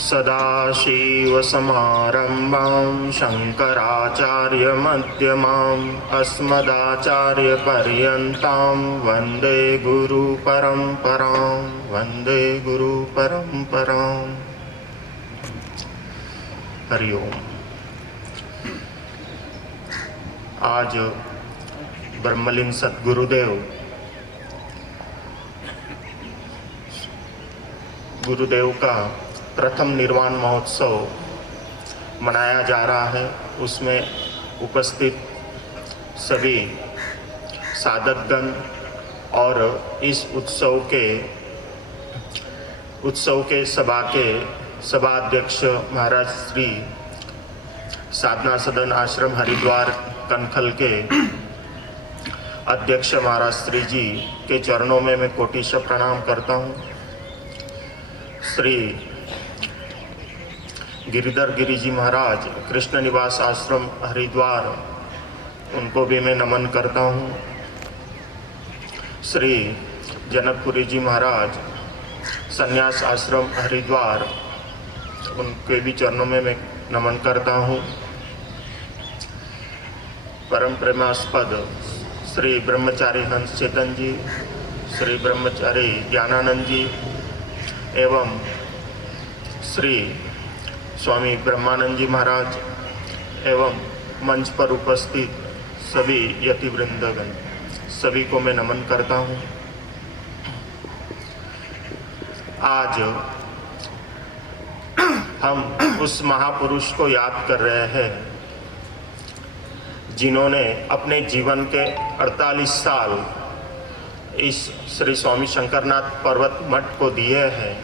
सदाशिवसमारम्भां शङ्कराचार्यमध्यमाम् अस्मदाचार्यपर्यन्तां वन्दे गुरुपरम्परां वन्दे गुरुपरम्पराम्। हरि ओम। आज ब्रह्मलीन सद्गुरुदेव का प्रथम निर्वाण महोत्सव मनाया जा रहा है। उसमें उपस्थित सभी साधकगण और इस उत्सव के सभाध्यक्ष महाराज श्री साधना सदन आश्रम हरिद्वार कनखल के अध्यक्ष महाराज श्री जी के चरणों में मैं कोटिशः प्रणाम करता हूँ। श्री गिरिधर गिरी जी महाराज कृष्ण निवास आश्रम हरिद्वार, उनको भी मैं नमन करता हूँ। श्री जनकपुरी जी महाराज संन्यास आश्रम हरिद्वार, उनके भी चरणों में मैं नमन करता हूँ। परम प्रेमास्पद श्री ब्रह्मचारी हंस चेतन जी, श्री ब्रह्मचारी ज्ञानानंद जी एवं श्री स्वामी ब्रह्मानंद जी महाराज एवं मंच पर उपस्थित सभी यतिवृंदगण, सभी को मैं नमन करता हूँ। आज हम उस महापुरुष को याद कर रहे हैं जिन्होंने अपने जीवन के 48 साल इस श्री स्वामी शंकरनाथ पर्वत मठ को दिए हैं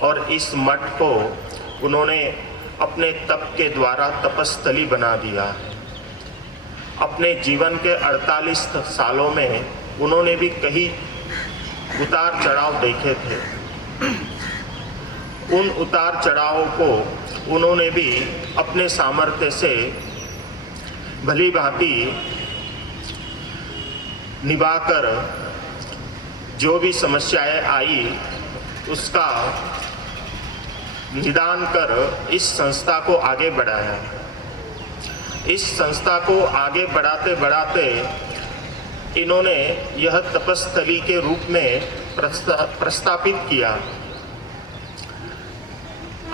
और इस मठ को उन्होंने अपने तप के द्वारा तपस्थली बना दिया है। अपने जीवन के 48 सालों में उन्होंने भी कई उतार चढ़ाव देखे थे। उन उतार चढ़ावों को उन्होंने भी अपने सामर्थ्य से भली भांति निभाकर जो भी समस्याएं आई उसका निदान कर इस संस्था को आगे बढ़ाया। इस संस्था को आगे बढ़ाते बढ़ाते इन्होंने यह तपस्थली के रूप में प्रस्थापित किया।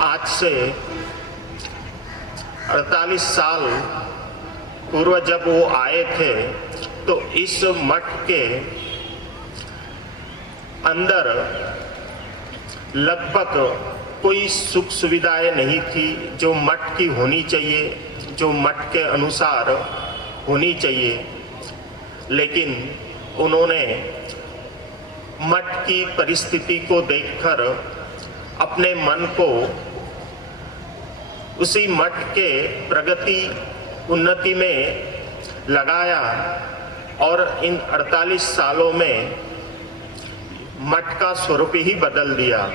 आज से 48 साल पूर्व जब वो आए थे तो इस मठ के अंदर लगभग कोई सुख सुविधाएं नहीं थी जो मठ की होनी चाहिए, जो मठ के अनुसार होनी चाहिए। लेकिन उन्होंने मठ की परिस्थिति को देखकर अपने मन को उसी मठ के प्रगति उन्नति में लगाया और इन 48 सालों में मठ का स्वरूप ही बदल दिया।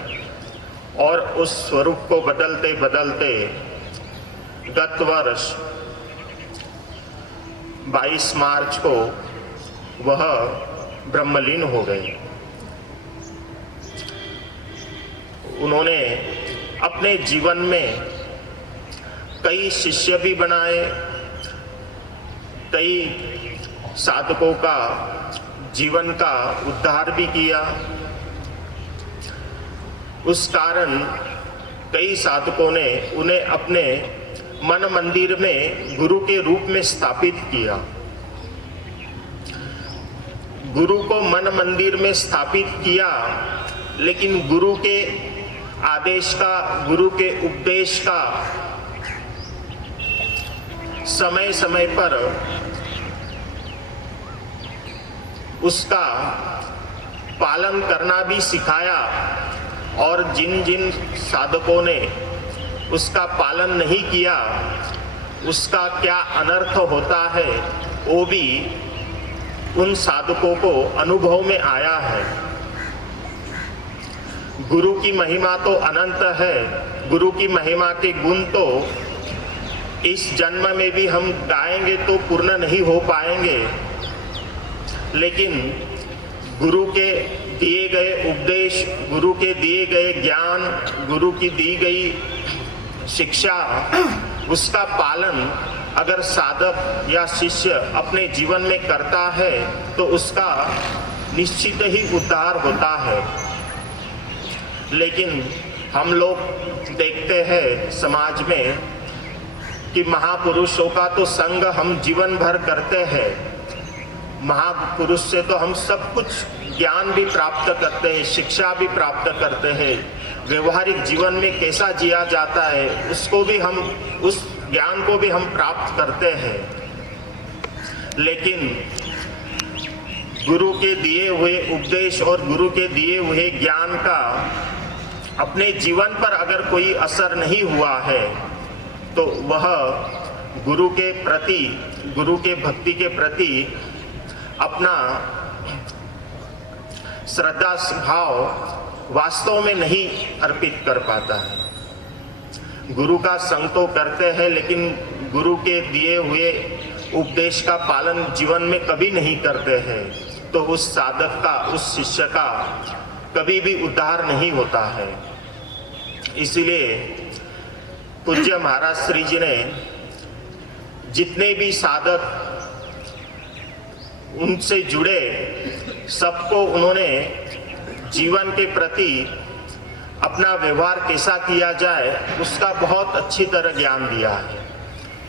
और उस स्वरूप को बदलते बदलते गत वर्ष 22 मार्च को वह ब्रह्मलीन हो गए। उन्होंने अपने जीवन में कई शिष्य भी बनाए, कई साधकों का जीवन का उद्धार भी किया। उस कारण कई साधकों ने उन्हें अपने मन मंदिर में गुरु के रूप में स्थापित किया। गुरु को मन मंदिर में स्थापित किया, लेकिन गुरु के आदेश का, गुरु के उपदेश का समय समय पर उसका पालन करना भी सिखाया। और जिन जिन साधकों ने उसका पालन नहीं किया उसका क्या अनर्थ होता है वो भी उन साधकों को अनुभव में आया है। गुरु की महिमा तो अनंत है, गुरु की महिमा के गुण तो इस जन्म में भी हम गाएंगे तो पूर्ण नहीं हो पाएंगे। लेकिन गुरु के दिए गए उपदेश, गुरु के दिए गए ज्ञान, गुरु की दी गई शिक्षा, उसका पालन अगर साधक या शिष्य अपने जीवन में करता है तो उसका निश्चित ही उद्धार होता है। लेकिन हम लोग देखते हैं समाज में कि महापुरुषों का तो संग हम जीवन भर करते हैं, महापुरुष से तो हम सब कुछ ज्ञान भी प्राप्त करते हैं, शिक्षा भी प्राप्त करते हैं, व्यवहारिक जीवन में कैसा जिया जाता है उसको भी हम, उस ज्ञान को भी हम प्राप्त करते हैं। लेकिन गुरु के दिए हुए उपदेश और गुरु के दिए हुए ज्ञान का अपने जीवन पर अगर कोई असर नहीं हुआ है तो वह गुरु के प्रति, गुरु के भक्ति के प्रति अपना श्रद्धा भाव वास्तव में नहीं अर्पित कर पाता है। गुरु का संग तो करते हैं लेकिन गुरु के दिए हुए उपदेश का पालन जीवन में कभी नहीं करते हैं, तो उस साधक का, उस शिष्य का कभी भी उद्धार नहीं होता है। इसीलिए पूज्य महाराज श्री जी ने जितने भी साधक उनसे जुड़े सबको उन्होंने जीवन के प्रति अपना व्यवहार कैसा किया जाए उसका बहुत अच्छी तरह ज्ञान दिया है।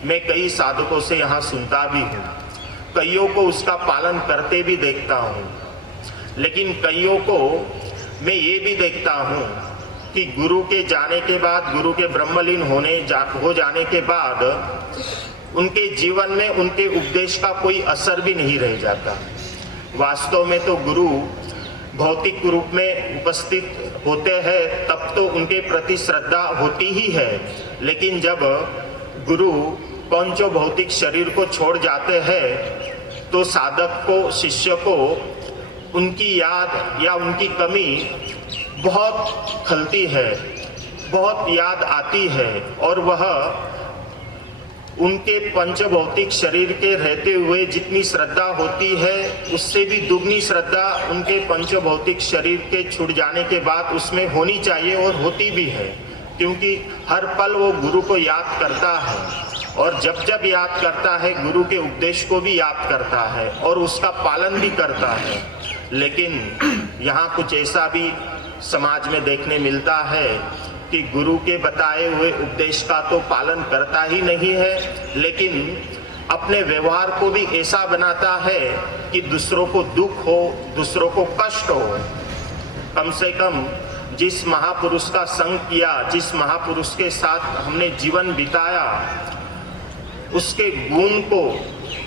मैं कई साधकों से यहाँ सुनता भी हूँ, कईयों को उसका पालन करते भी देखता हूँ, लेकिन कईयों को मैं ये भी देखता हूँ कि गुरु के जाने के बाद, गुरु के ब्रह्मलीन हो जाने के बाद उनके जीवन में उनके उपदेश का कोई असर भी नहीं रह जाता। वास्तव में तो गुरु भौतिक रूप में उपस्थित होते हैं तब तो उनके प्रति श्रद्धा होती ही है, लेकिन जब गुरु पंचो भौतिक शरीर को छोड़ जाते हैं तो साधक को, शिष्य को उनकी याद या उनकी कमी बहुत खलती है, बहुत याद आती है, और वह उनके पंचभौतिक शरीर के रहते हुए जितनी श्रद्धा होती है उससे भी दुगनी श्रद्धा उनके पंचभौतिक शरीर के छूट जाने के बाद उसमें होनी चाहिए और होती भी है, क्योंकि हर पल वो गुरु को याद करता है और जब जब याद करता है गुरु के उपदेश को भी याद करता है और उसका पालन भी करता है। लेकिन यहाँ कुछ ऐसा भी समाज में देखने मिलता है कि गुरु के बताए हुए उपदेश का तो पालन करता ही नहीं है, लेकिन अपने व्यवहार को भी ऐसा बनाता है कि दूसरों को दुख हो, दूसरों को कष्ट हो। कम से कम जिस महापुरुष का संग किया, जिस महापुरुष के साथ हमने जीवन बिताया, उसके गुण को,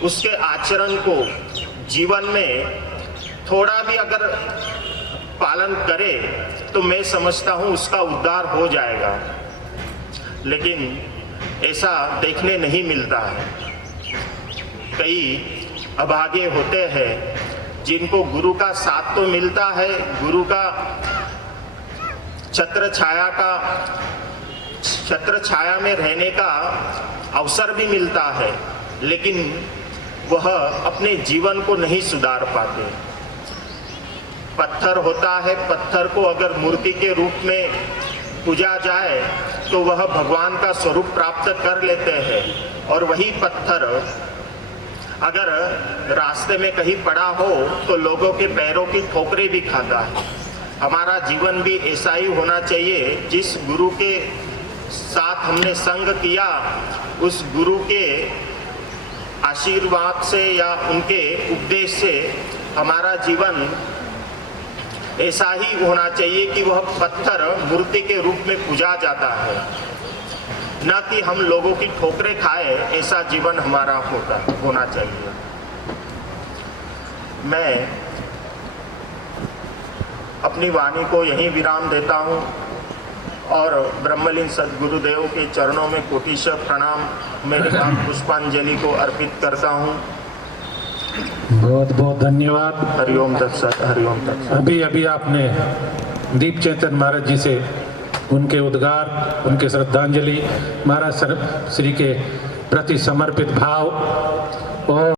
उसके आचरण को जीवन में थोड़ा भी अगर पालन करे तो मैं समझता हूँ उसका उद्धार हो जाएगा। लेकिन ऐसा देखने नहीं मिलता है। कई अभागे होते हैं जिनको गुरु का साथ तो मिलता है, गुरु का छत्र छाया में रहने का अवसर भी मिलता है, लेकिन वह अपने जीवन को नहीं सुधार पाते। पत्थर होता है, पत्थर को अगर मूर्ति के रूप में पूजा जाए तो वह भगवान का स्वरूप प्राप्त कर लेते हैं, और वही पत्थर अगर रास्ते में कहीं पड़ा हो तो लोगों के पैरों की ठोकरें भी खाता है। हमारा जीवन भी ऐसा ही होना चाहिए। जिस गुरु के साथ हमने संग किया, उस गुरु के आशीर्वाद से या उनके उपदेश से हमारा जीवन ऐसा ही होना चाहिए कि वह पत्थर मूर्ति के रूप में पूजा जाता है, न कि हम लोगों की ठोकरें खाए। ऐसा जीवन हमारा होना चाहिए। मैं अपनी वाणी को यहीं विराम देता हूँ और ब्रह्मलीन सद्गुरुदेव के चरणों में कोटिशः प्रणाम, मेरे नाम पुष्पांजलि को अर्पित करता हूँ। बहुत बहुत धन्यवाद। हरिओम तत्सत, हरिओम तत्सत। अभी आपने दीप चेतन महाराज जी से उनके उद्गार, उनके श्रद्धांजलि, महाराज श्री के प्रति समर्पित भाव और